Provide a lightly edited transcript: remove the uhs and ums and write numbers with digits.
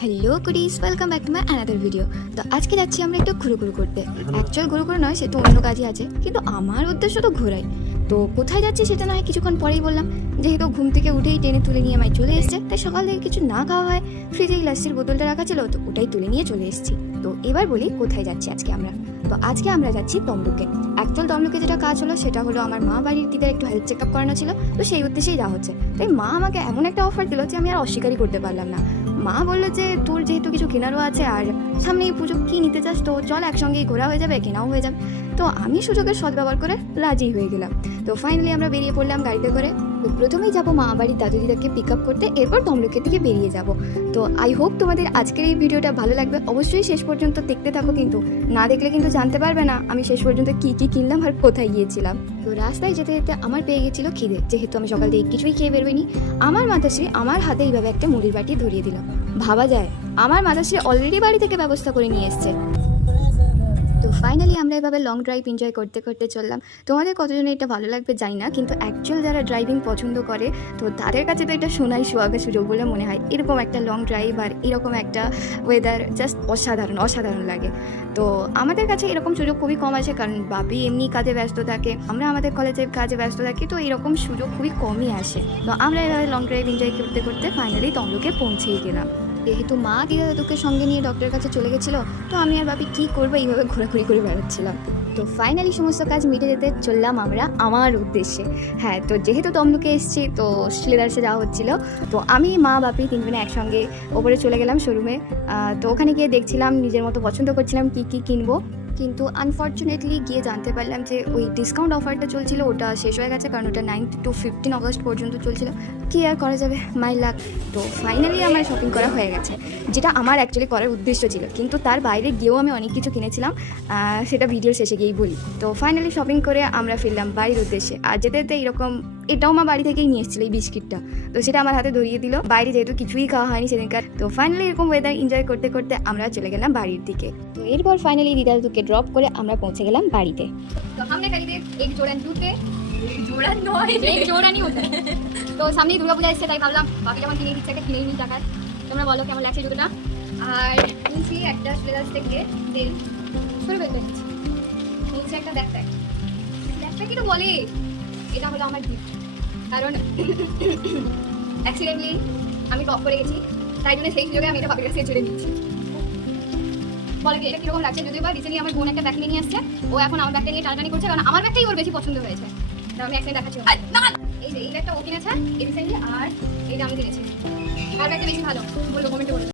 Hello কুডিস, welcome back to my another video. তো আজকে যাচ্ছি আমরা একটু ঘুরু করতে। অ্যাকচুয়াল ঘুরু নয়, সে তো অন্য কাজই আছে, কিন্তু আমার উদ্দেশ্য তো ঘোরাই। তো কোথায় যাচ্ছি সেটা না হয় কিছুক্ষণ পরেই বললাম। যেহেতু ঘুম থেকে উঠেই টেনে তুলে নিয়ে আমায় চলে এসছে, তাই সকাল থেকে কিছু না খাওয়া হয়, ফ্রিজেই লাস্সির বোতলটা রাখা ছিল, তো ওটাই তুলে নিয়ে চলে এসেছি। তো এবার বলি কোথায় যাচ্ছি আজকে আমরা। তো আজকে আমরা যাচ্ছি তমলুকে। অ্যাকচুয়াল তমলুকে যেটা কাজ হলো সেটা হলো আমার মা বাড়ির দিদার একটু হেলথ চেক আপ করানো ছিল, তো সেই উদ্দেশ্যেই যাওয়া হচ্ছে। তাই মা আমাকে এমন একটা অফার দিল যে আমি আর অস্বীকারই করতে পারলাম না। মা বললো যে তোর যেহেতু কিছু কেনারও আছে আর সামনে এই পুজো কী নিতে চাস, তো চল একসঙ্গেই ঘোরা হয়ে যাবে, কেনাও হয়ে যাবে। তো আমি সুযোগের সদ্ব্যবহার করে রাজি হয়ে গেলাম। তো ফাইনালি আমরা বেরিয়ে পড়লাম গাড়িতে করে। তো প্রথমেই যাবো মা বাড়ির দাদু দিদাকে পিক আপ করতে, এরপর তমলুকের দিকে বেরিয়ে যাব। তো আই হোপ তোমাদের আজকের এই ভিডিওটা ভালো লাগবে, অবশ্যই শেষ পর্যন্ত দেখতে থাকো, কিন্তু না দেখলে কিন্তু জানতে পারবে না আমি শেষ পর্যন্ত কী কী কিনলাম আর কোথায় গিয়েছিলাম। তো রাস্তায় যেতে যেতে আমার পেয়ে গেছিলো খিদে, যেহেতু আমি সকাল থেকে কিছুই খেয়ে বেরোইনি। আমার মাতাশ্রী আমার হাতে এইভাবে একটা মুড়ির বাটি ধরিয়ে দিল। ভাবা যায় আমার মাতাশ্রী অলরেডি বাড়ি থেকে ব্যবস্থা করে নিয়ে এসছে। তো ফাইনালি আমরা এভাবে লং ড্রাইভ এনজয় করতে করতে চললাম। তোমাদের কতজনে এটা ভালো লাগবে জানি না, কিন্তু অ্যাকচুয়াল যারা ড্রাইভিং পছন্দ করে তো তাদের কাছে তো এটা শোনাই সোহাগের সুযোগ বলে মনে হয়। এরকম একটা লং ড্রাইভ আর এরকম একটা ওয়েদার জাস্ট অসাধারণ লাগে। তো আমাদের কাছে এরকম সুযোগ খুবই কম আছে, কারণ বাপি এমনি কাজে ব্যস্ত থাকে, আমরা আমাদের কলেজের কাজে ব্যস্ত থাকি, তো এরকম সুযোগ খুবই কমই আসে। তো আমরা এভাবে লং ড্রাইভ এনজয় করতে করতে ফাইনালি তমলুকে পৌঁছেই গেলাম। যেহেতু মা দিদা দাদুকে সঙ্গে নিয়ে ডক্টরের কাছে চলে গেছিলো, তো আমি আর ভাবি কী করবো, এইভাবে ঘোরাঘুরি করে বেড়াচ্ছিলাম। তো ফাইনালি সমস্ত কাজ মিটে যেতে চললাম আমরা আমার উদ্দেশ্যে। হ্যাঁ, তো যেহেতু তমলুকে এসেছি তো শ্রীলেদার্সে যাওয়া হচ্ছিলো, তো আমি মা বাপি তিনজনে একসঙ্গে ওপরে চলে গেলাম শোরুমে। তো ওখানে গিয়ে দেখছিলাম, নিজের মতো পছন্দ করছিলাম কী কী কিনবো। কিন্তু আনফর্চুনেটলি গিয়ে জানতে পারলাম যে ওই ডিসকাউন্ট অফারটা চলছিল ওটা শেষ হয়ে গেছে, কারণ ওটা 9 to 15 অগস্ট পর্যন্ত চলছিল। কী আর করা যাবে, মাই লাক। তো ফাইনালি আমার শপিং করা হয়ে গেছে, যেটা আমার অ্যাকচুয়ালি করার উদ্দেশ্য ছিল, কিন্তু তার বাইরে গিয়েও আমি অনেক কিছু কিনেছিলাম, সেটা ভিডিওর শেষে গিয়েই বলি। তো ফাইনালি শপিং করে আমরা ফিরলাম বাড়ির উদ্দেশ্যে। আর যেতে যেতে এরকম এটাও মা বাড়ি থেকেই নিয়ে এসেছিলো এই বিস্কিটটা, তো সেটা আমার হাতে ধরিয়ে দিল। বাইরে যেহেতু কিছুই খাওয়া হয়নি সেদিনকার, তো ফাইনালি এরকম ওয়েদার এনজয় করতে করতে আমরা চলে গেলাম বাড়ির দিকে। তো এরপর ফাইনালি দিদা দাদুকে ড্রপ করে আমরা পৌঁছে গেলাম বাড়িতে। তো हमने खरीदे एक जोड़न जूते, जोड़न নয় एक जोड़ानी होता है। তো সামনেই দুর্গাপূজা এসছে, তাই ভাবলাম বাকি যখন কিনে দিচ্ছে একটা কিনেই নিই টাকায়। তোমরা বলো কেমন লাগছে জুতোটা। আর নিচে একটা শ্রীলেদার্স থেকে তেল শুরু করে দিচ্ছি, নিচে একটা ব্যাকপ্যাক কি তো বলে, এটা হলো আমার গিফট। কারণ অ্যাক্সিডেন্টলি আমি টপ করে গেছি, তাই জন্য সেই সুযোগে আমি এটা বাপের কাছে ছেড়ে দিচ্ছি। বলে কি এটা কীরকম লাগছে, যদিও বা রিসেন্টলি আমার বোন একটা ব্যাগ নিয়ে আসছে, ও এখন আমার ব্যাগটা নিয়ে টানাটানি করছে, কারণ আমার ব্যাগটাই ওর বেশি পছন্দ হয়েছে। তো আমি একসাথে দেখাচ্ছি, এই যে এই ব্যাগটা ও কিনেছে রিসেন্টলি, আর এইটা আমি কিনেছি। আর ব্যাগটা বেশি ভালো বলবো, কমেন্টে বলবো।